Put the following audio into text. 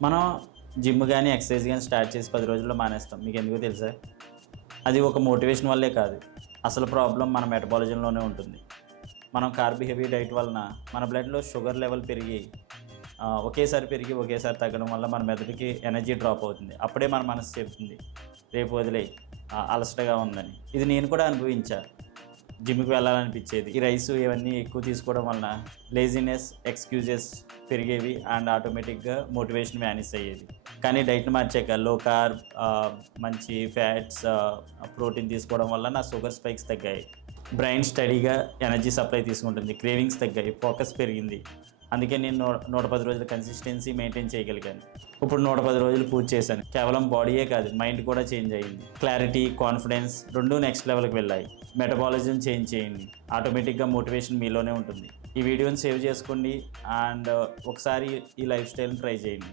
మనం జిమ్ కానీ ఎక్సర్సైజ్ కానీ స్టార్ట్ చేసి 10 రోజుల్లో మానేస్తాం. మీకు ఎందుకో తెలుసా? అది ఒక మోటివేషన్ వల్లే కాదు. అసలు ప్రాబ్లమ్ మన మెటబాలిజంలోనే ఉంటుంది. మనం కార్బ్ హెవీ డైట్ వలన మన బ్లడ్‌లో షుగర్ లెవెల్ పెరిగి ఒకేసారి పెరిగి ఒకేసారి తగ్గడం వల్ల మన మెదడుకి ఎనర్జీ డ్రాప్ అవుతుంది. అప్పుడే మన మనసు చెప్తుంది, రేపు వదిలేయి, అలసటగా ఉందని. ఇది నేను కూడా అనుభవించా. జిమ్‌కి వెళ్ళాలనిపించేది. ఈ రైసు ఇవన్నీ ఎక్కువ తీసుకోవడం వలన లేజినెస్, ఎక్స్‌క్యూజెస్ పెరిగేవి అండ్ ఆటోమేటిక్‌గా మోటివేషన్ వ్యానిష్ అయ్యేది. కానీ డైట్‌ని మార్చాక లో కార్బ్, మంచి ఫ్యాట్స్, ప్రోటీన్ తీసుకోవడం వల్ల నా షుగర్ స్పైక్స్ తగ్గాయి. బ్రెయిన్ స్టడీగా ఎనర్జీ సప్లై తీసుకుంటుంది. క్రేవింగ్స్ తగ్గాయి. ఫోకస్ పెరిగింది. అందుకే నేను 110 రోజుల కన్సిస్టెన్సీ మెయింటైన్ చేయగలిగాను. ఇప్పుడు 110 రోజులు పూజ చేశాను. కేవలం బాడీయే కాదు, మైండ్ కూడా చేంజ్ అయ్యింది. క్లారిటీ, కాన్ఫిడెన్స్ రెండూ నెక్స్ట్ లెవెల్కి వెళ్ళాయి. మెటబాలిజం చేంజ్ చేయండి, ఆటోమేటిక్గా మోటివేషన్ మీలోనే ఉంటుంది. ఈ వీడియోని సేవ్ చేసుకోండి అండ్ ఒకసారి ఈ లైఫ్ స్టైల్ని ట్రై చేయండి.